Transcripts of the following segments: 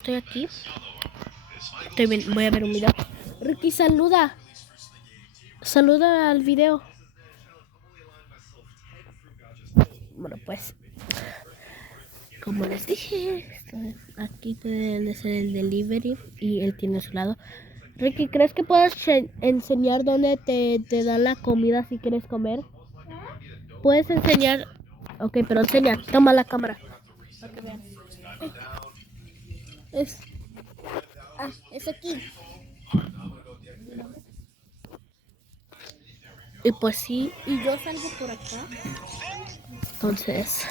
Estoy aquí. Voy a ver un video. Ricky, saluda. Saluda al video. Bueno, pues, como les dije, aquí pueden hacer el delivery y él tiene a su lado. Ricky, ¿crees que puedas enseñar dónde te dan la comida si quieres comer? Puedes enseñar. Ok, pero enseña. Toma la cámara. Para que vean. Es aquí. Y pues sí, y yo salgo por acá. Entonces,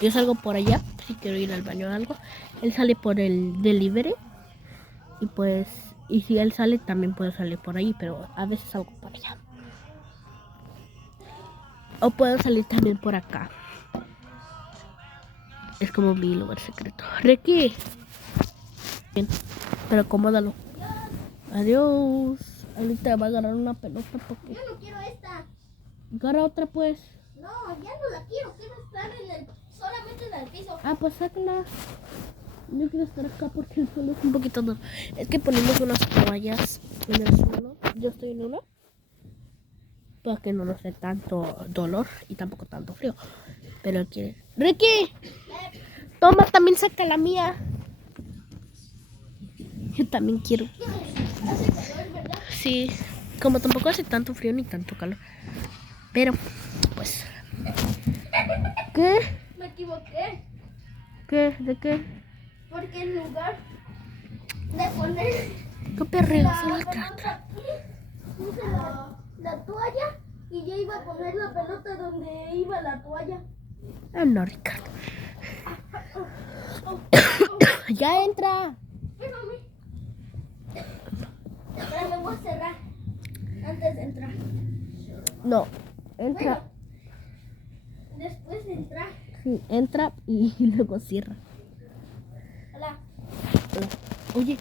yo salgo por allá si quiero ir al baño o algo. Él sale por el delivery. Y pues, y si él sale, también puedo salir por ahí, pero a veces salgo por allá. O puedo salir también por acá. Es como mi lugar secreto. Ricky. Bien, pero acomódalo. Adiós. Ahorita va a agarrar una pelota porque... Yo no quiero esta. Agarra otra pues. No, ya no la quiero. Quiero estar solamente en el piso. Ah, pues sácala. Yo quiero estar acá porque el suelo es un poquito duro. Es que ponemos unas toallas en el suelo. Yo estoy en una. Para que no nos dé tanto dolor y tampoco tanto frío. Pero él quiere. ¡Ricky! Toma, también saca la mía. Yo también quiero. Hace calor, ¿verdad? Sí, como tampoco hace tanto frío ni tanto calor. Pero, pues. ¿Qué? Me equivoqué. ¿Qué? ¿De qué? Porque en lugar de poner ¿Qué perreo? la Se la pelota trata. aquí, puse la toalla y yo iba a poner la pelota donde iba la toalla. Ah, no, Ricardo. Ya entra. Espérame. Ahora me voy a cerrar antes de entrar. No, entra. Bueno, después de entrar. Sí, entra y luego cierra. Hola. Oye,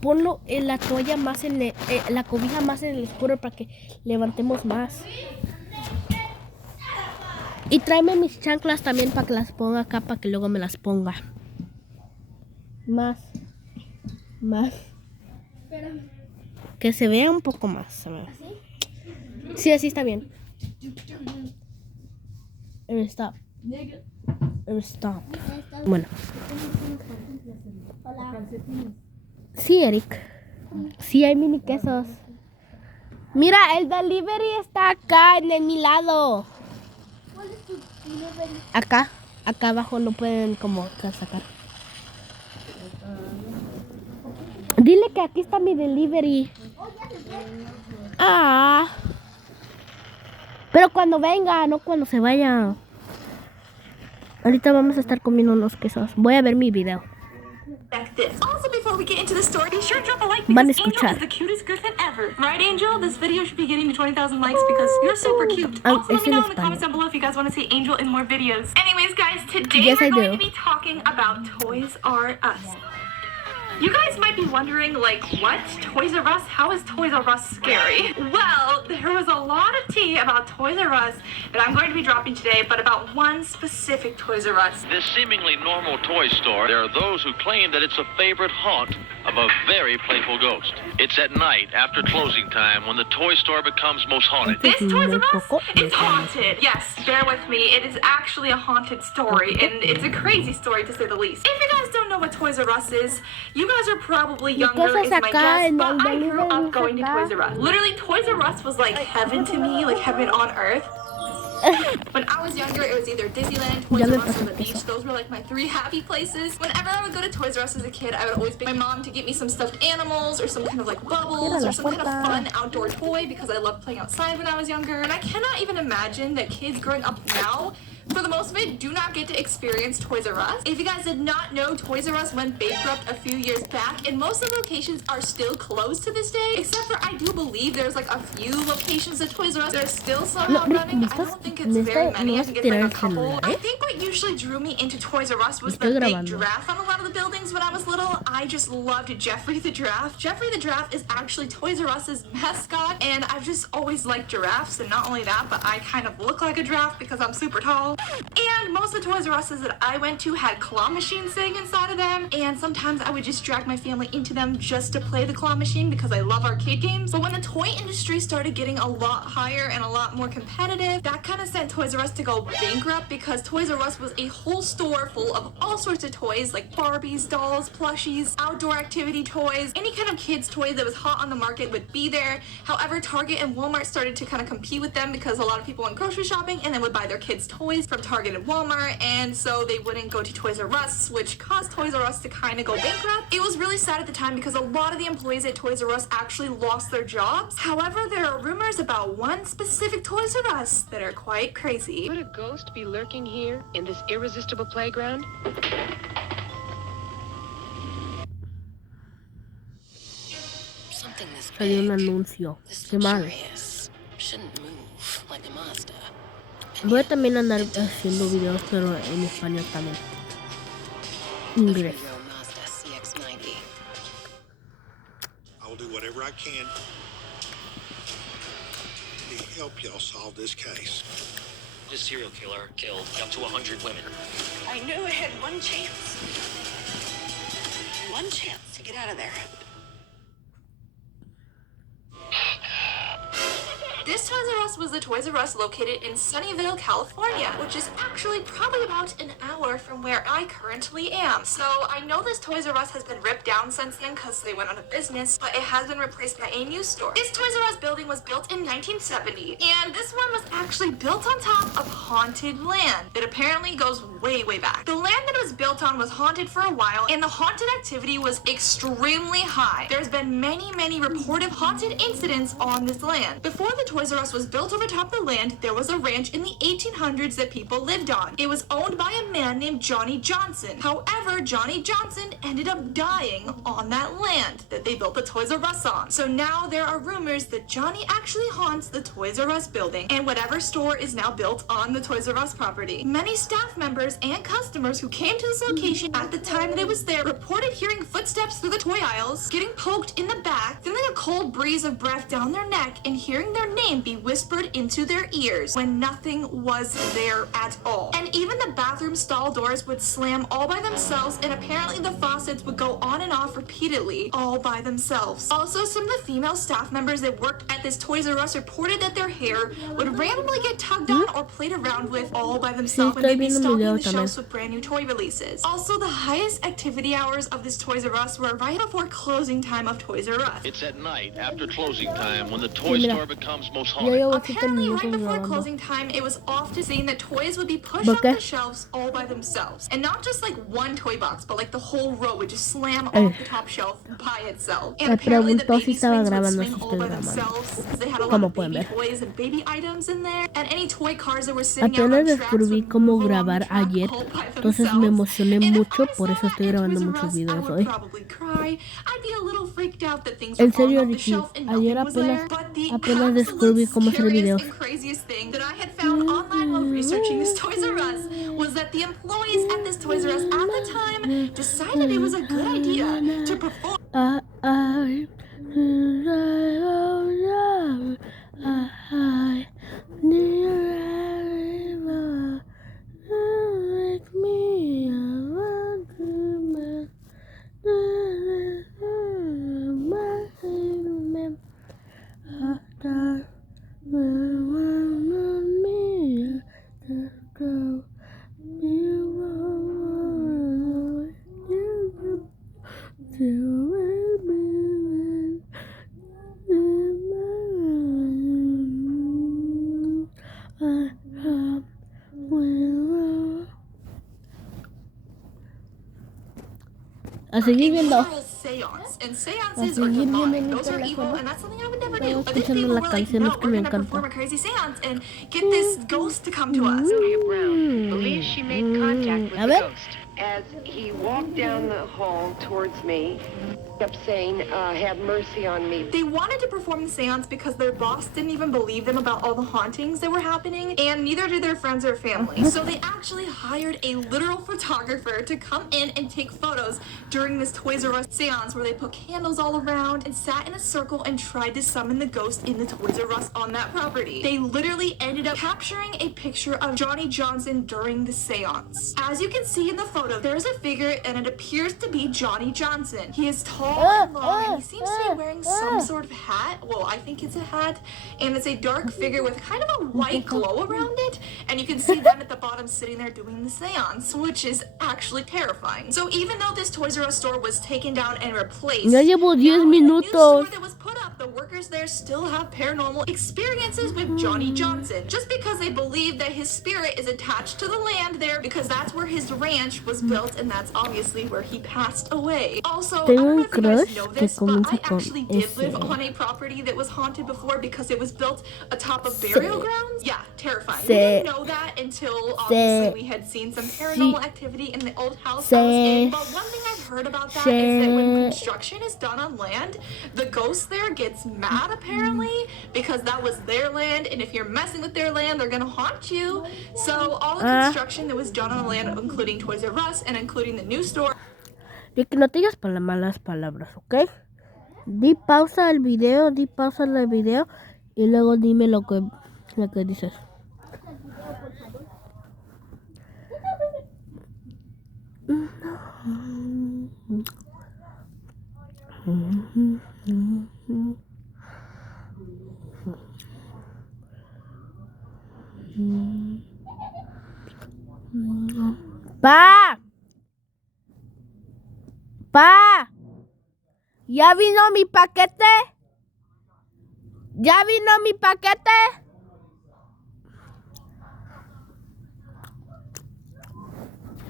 ponlo en la toalla más en la cobija más en el oscuro para que levantemos más. Y tráeme mis chanclas también para que las ponga acá, para que luego me las ponga. Más. Espérame. Que se vea un poco más. ¿Así? Sí, así está bien. Stop. Stop. Bueno. Hola. Sí, Eric. Sí, hay mini quesos. Mira, el delivery está acá en mi lado. ¿Cuál es tu delivery? Acá abajo lo pueden como sacar. Dile que aquí está mi delivery. Oh, ya se fue. Ah. Pero cuando venga, no cuando se vaya. Ahorita vamos a estar comiendo unos quesos. Voy a ver mi video. Also, before we get into the story, be sure to drop a like Van a because Angel escuchar. is the cutest griffin ever. Right, Angel? This video should be getting to 20,000 likes because you're super cute. Also, let me know in the comments down below if you guys want to see Angel in more videos. Anyways, guys, today Yes, we're I going do. to be talking about Toys R Us. You guys might be wondering, like, what? Toys R Us? How is Toys R Us scary? Well, there was a lot of tea about Toys R Us that I'm going to be dropping today, but about one specific Toys R Us. This seemingly normal toy store, there are those who claim that it's a favorite haunt of a very playful ghost. It's at night, after closing time, when the toy store becomes most haunted. This Toys R Us? It's haunted. Yes, bear with me. It is actually a haunted story, and it's a crazy story to say the least. If you guys don't know what Toys R Us is, you guys are probably younger, is my guess, but I grew up going to Toys R Us. Literally, Toys R Us was like heaven to me, like heaven on earth. When I was younger, it was either Disneyland, Toys R Us, or the beach. Those were like my three happy places. Whenever I would go to Toys R Us as a kid, I would always beg my mom to get me some stuffed animals or some kind of like bubbles or some kind of fun outdoor toy because I loved playing outside when I was younger. And I cannot even imagine that kids growing up now, for the most of it, do not get to experience Toys R Us. If you guys did not know, Toys R Us went bankrupt a few years back, and most of the locations are still closed to this day, except for I do believe there's like a few locations at Toys R Us that are still somehow running. I don't think it's very many. I think it's like a couple. I think what usually drew me into Toys R Us was the big giraffe on a lot of the buildings when I was little. I just loved Jeffrey the Giraffe. Jeffrey the Giraffe is actually Toys R Us's mascot, and I've just always liked giraffes, and not only that, but I kind of look like a giraffe because I'm super tall. ago. And most of the Toys R Us's that I went to had claw machines sitting inside of them, and sometimes I would just drag my family into them just to play the claw machine because I love arcade games. But when the toy industry started getting a lot higher and a lot more competitive, that kind of sent Toys R Us to go bankrupt because Toys R Us was a whole store full of all sorts of toys like Barbies, dolls, plushies, outdoor activity toys, any kind of kids toy that was hot on the market would be there. However, Target and Walmart started to kind of compete with them because a lot of people went grocery shopping and then would buy their kids toys from Target and Walmart, and so they wouldn't go to Toys R Us, which caused Toys R Us to kind of go bankrupt. It was really sad at the time because a lot of the employees at Toys R Us actually lost their jobs. However, there are rumors about one specific Toys R Us that are quite crazy. Could a ghost be lurking here in this irresistible playground? Something this Salió un big, anuncio. this Qué mal. luxurious, shouldn't move like a Mazda. Voy a también andar haciendo videos, pero en español también. Inglés. Three-row Mazda CX-90. I will do whatever I can to help y'all solve this case. This serial killer killed up to 100 women. I knew I had one chance. One chance to get out of there. This Toys R Us was the Toys R Us located in Sunnyvale, California, which is actually probably about an hour from where I currently am. So I know this Toys R Us has been ripped down since then because they went out of business, but it has been replaced by a new store. This Toys R Us building was built in 1970, and this one was actually built on top of haunted land that apparently goes way, way back. The land that it was built on was haunted for a while, and the haunted activity was extremely high. There's been many, many reported haunted incidents on this land. Before the Toys R Us was built over top of the land, there was a ranch in the 1800s that people lived on. It was owned by a man named Johnny Johnson. However, Johnny Johnson ended up dying on that land that they built the Toys R Us on. So now there are rumors that Johnny actually haunts the Toys R Us building and whatever store is now built on the Toys R Us property. Many staff members and customers who came to this location at the time that it was there reported hearing footsteps through the toy aisles, getting poked in the back, feeling a cold breeze of breath down their neck, and hearing their name be whispered into their ears when nothing was there at all. And even the bathroom stall doors would slam all by themselves, and apparently the faucets would go on and off repeatedly all by themselves. Also, some of the female staff members that worked at this Toys R Us reported that their hair would randomly get tugged on or played around with all by themselves when they'd be stalking the shelves with brand new toy releases. Also, the highest activity hours of this Toys R Us were right before closing time of Toys R Us. It's at night after closing time when the toy store becomes most Ya haunted. llevo 7 Apparently, right minutos before grabando. closing time, it was often seen that toys would be pushed ¿Por off qué? the shelves all by themselves. And not just like one toy box, but like the whole row would just slam Eh. off the top shelf by itself. And Me apparently the preguntó si baby estaba swings would grabando, swing si all estoy by grabando. themselves because they had a lot Como of pueden baby ver. toys and baby items in there. And any toy cars that were sitting out Apenas on tracks descubrí would cómo move along the grabar track ayer, all by entonces me themselves. emocioné And if mucho, I por saw eso that estoy at grabando Toys R muchos Us, I videos would hoy. probably cry. I'd be a little freaked out that things En were falling serio, off the Ricky, shelf and ayer nothing was there. apenas, But the apenas descubrí cómo hacer scariest videos. and craziest thing that I had found online while researching this Toys R Us was that the employees at this Toys R Us at the time decided it was a good idea to perform A seguir viendo. literal seance. And seances are demonic. Those are evil, and that's something I would never do. But then escuchando people la were like, canción, no, es que we're me gonna encanta. perform a crazy seance and get this ghost to come to us. Sylvia Brown believes she made contact with A the ver. ghost. As he walked down the hall towards me, kept saying, have mercy on me. They wanted to perform the seance because their boss didn't even believe them about all the hauntings that were happening, and neither did their friends or family. So they actually hired a literal photographer to come in and take photos during this Toys R Us seance where they put candles all around and sat in a circle and tried to summon the ghost in the Toys R Us on that property. They literally ended up capturing a picture of Johnny Johnson during the seance. As you can see in the photo, there's a figure and it appears to be Johnny Johnson. He is tall and long and he seems to be wearing some sort of hat. Well, I think it's a hat, and it's a dark figure with kind of a white glow around it, and you can see them at the bottom sitting there doing the seance, which is actually terrifying. So even though this Toys R Us store was taken down and replaced, Ya llevo 10 now in the new store minutos. that was put up, the workers there still have paranormal experiences with Johnny Johnson, just because they believe that his spirit is attached to the land there because that's where his ranch was built, and that's obviously where he passed away. Also, I don't know if you guys know this, but I actually did live on a property that was haunted before because it was built atop of burial grounds. Yeah, terrifying. We didn't know that until obviously we had seen some paranormal activity in the old house I was in. But one thing I've heard about that is that when construction is done on land, the ghost there gets mad apparently because that was their land, and if you're messing with their land, they're gonna haunt you. So all the construction that was done on the land, including Toys R Us and including the new store. De que no te digas malas palabras, ¿ok? Di pausa al video, y luego dime lo que dices. ¡Pa! ¡Pa! ¿Ya vino mi paquete? ¿Ya vino mi paquete?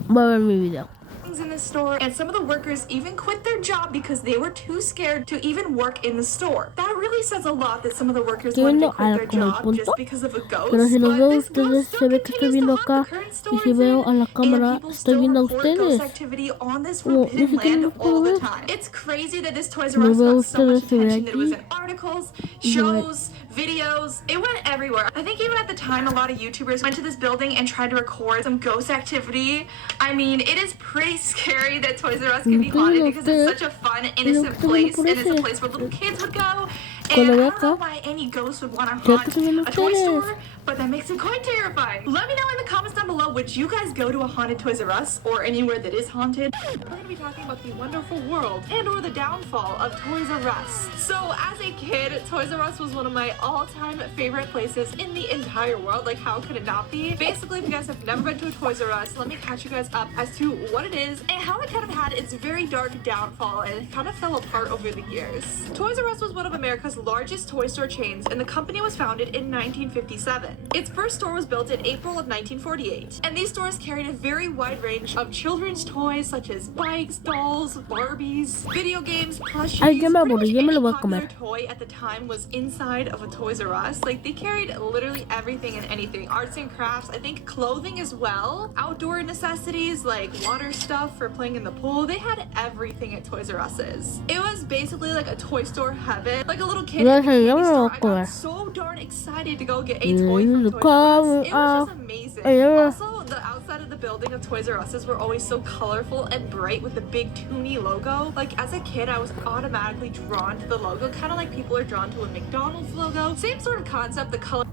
Voy a ver mi video. In the store, and some of the workers even quit their job because they were too scared to even work in the store. That really says a lot that some of the workers wanted to quit their job just because of a ghost. Pero si los veo a But this ustedes, ghost se still ve que estoy continues viendo to haunt acá. the current Y store si veo a la and cámara, people estoy still viendo a report ghost ustedes. activity on this Ni forbidden siquiera land los puedo all the ver. time. It's crazy that this Toys No R Us veo got so much ustedes, se ve attention that it was aquí. in articles, Y se ve. shows, videos. It went everywhere. I think even at the time, a lot of YouTubers went to this building and tried to record some ghost activity. I mean, it is pretty scary that Toys R Us can be haunted because it's such a fun, innocent place, and it's a place where little kids would go. And I don't know why any ghost would want to haunt a toy store, but that makes it quite terrifying. Let me know in the comments down below, would you guys go to a haunted Toys R Us or anywhere that is haunted? We're going to be talking about the wonderful world and or the downfall of Toys R Us. So as a kid, Toys R Us was one of my all-time favorite places in the entire world. Like, how could it not be? Basically, if you guys have never been to a Toys R Us, let me catch you guys up as to what it is and how it kind of had its very dark downfall and it kind of fell apart over the years. Toys R Us was one of America's largest toy store chains, and the company was founded in 1957. Its first store was built in April of 1948, and these stores carried a very wide range of children's toys such as bikes, dolls, Barbies, video games, plushies. Ay, ya me aburrí, Pretty ya me much lo voy any a comer. popular toy at the time was inside of a Toys R Us. Like, they carried literally everything and anything. Arts and crafts, I think clothing as well. Outdoor necessities like water stuff for playing in the pool. They had everything at Toys R Us's. It was basically like a toy store heaven. Like a little kid No in a sé, candy ya me lo store, voy a I comer. got so darn excited to go get a toy from Toys R Us. It was just amazing. Also, the outside of the building of Toys R Us's were always so colorful and bright with the big Toonie logo. Like, as a kid, I was automatically drawn to the logo, kind of like people are drawn to a McDonald's logo. Same sort of concept, the color.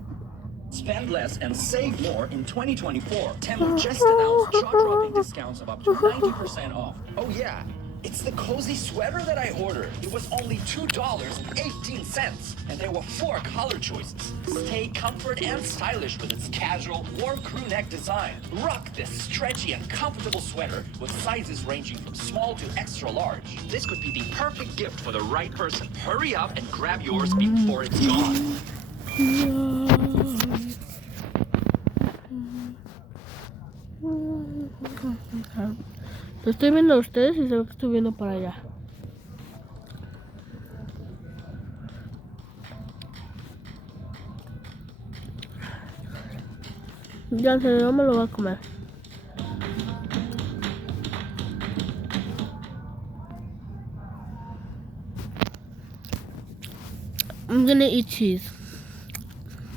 Spend less and save more in 2024. Temu just announced jaw-dropping discounts of up to 90% off. Oh yeah, it's the cozy sweater that I ordered. It was only $2.18, and there were 4 color choices. Stay comfort and stylish with its casual, warm crew neck design. Rock this stretchy and comfortable sweater with sizes ranging from small to extra large. This could be the perfect gift for the right person. Hurry up and grab yours before it's gone. Lo estoy viendo a ustedes y se ve que estoy viendo para allá. Ya se no me lo voy a comer. I'm gonna eat cheese.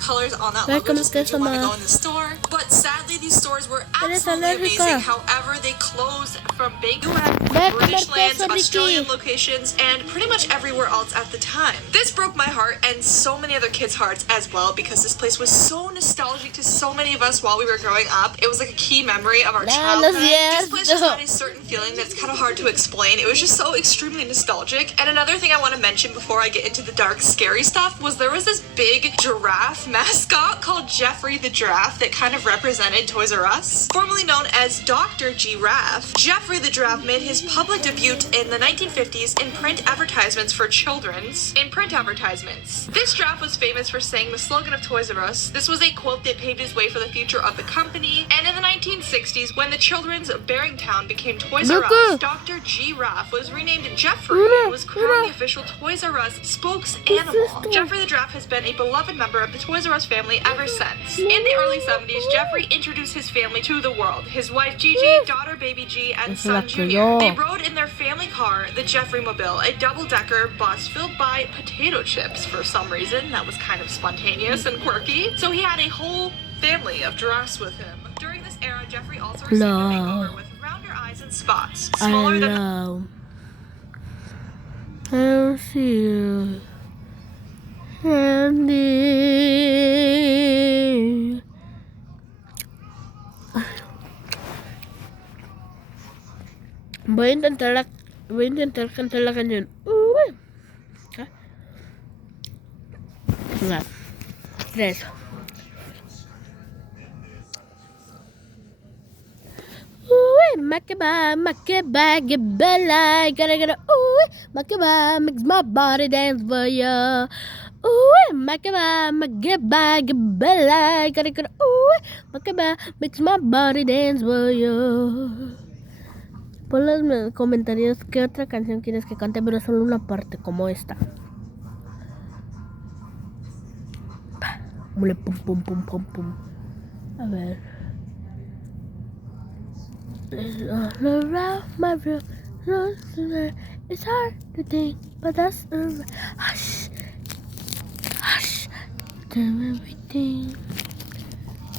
colors on that Ay, logo con just made you queso want to más. go in the store. But sadly, these stores were Eres absolutely alérgica. amazing. However, they closed from Bankhead, Ve a British comer lands, queso, Australian Ricky. locations, and pretty much everywhere else at the time. This broke my heart and so many other kids' hearts as well because this place was so nostalgic to so many of us while we were growing up. It was like a key memory of our No, childhood. no es This place just cierto. had a certain feeling that's kind of hard to explain. It was just so extremely nostalgic. And another thing I want to mention before I get into the dark, scary stuff was there was this big giraffe mascot called Jeffrey the Giraffe that kind of represented Toys R Us. Formerly known as Dr. Giraffe, Jeffrey the Giraffe made his public debut in the 1950s in print advertisements for children's. This giraffe was famous for saying the slogan of Toys R Us. This was a quote that paved his way for the future of the company. And in the 1960s, when the children's Barringtown became Toys R Us, Dr. Giraffe was renamed Jeffrey and was crowned the official Toys R Us spokes animal. Jeffrey the Giraffe has been a beloved member of the Toys R Us family ever since. In the early 70s, Jeffrey introduced his family to the world. His wife Gigi, daughter Baby G, and son Junior. They rode in their family car, the Jeffrey Mobile, a double-decker bus filled by potato chips for some reason. That was kind of spontaneous and quirky. So he had a whole family of giraffes with him. During this era, Jeffrey also received a makeover with rounder eyes and spots, smaller than I'll see you. Andy. Voy a intentar cantar la canción. Venga, 3. Makeba, get bella, gotta, Makeba makes my body dance for ya. Makeba, get bella, gotta, Makeba makes my body dance for ya. Pon en los comentarios qué otra canción quieres que cante, pero solo una parte como esta. Mule, pum, pum, pum, pum, pum. A ver. It's all around my room. It's hard to think, but that's hush, hush, tell everything.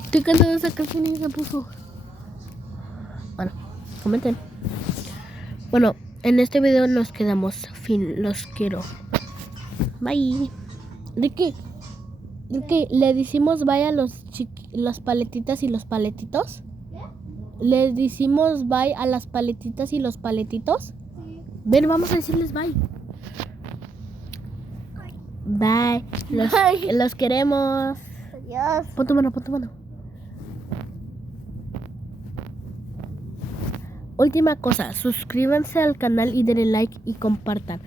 Estoy cantando esa canción y se puso. Bueno, comenten. Bueno, en este video nos quedamos. Fin, los quiero. Bye. ¿De qué? ¿Le decimos bye a las paletitas y los paletitos? ¿Les decimos bye a las paletitas y los paletitos? Ven, vamos a decirles bye. Bye. Los queremos. Adiós. Pon tu mano. Última cosa, suscríbanse al canal y denle like y compartan.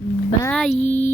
Bye.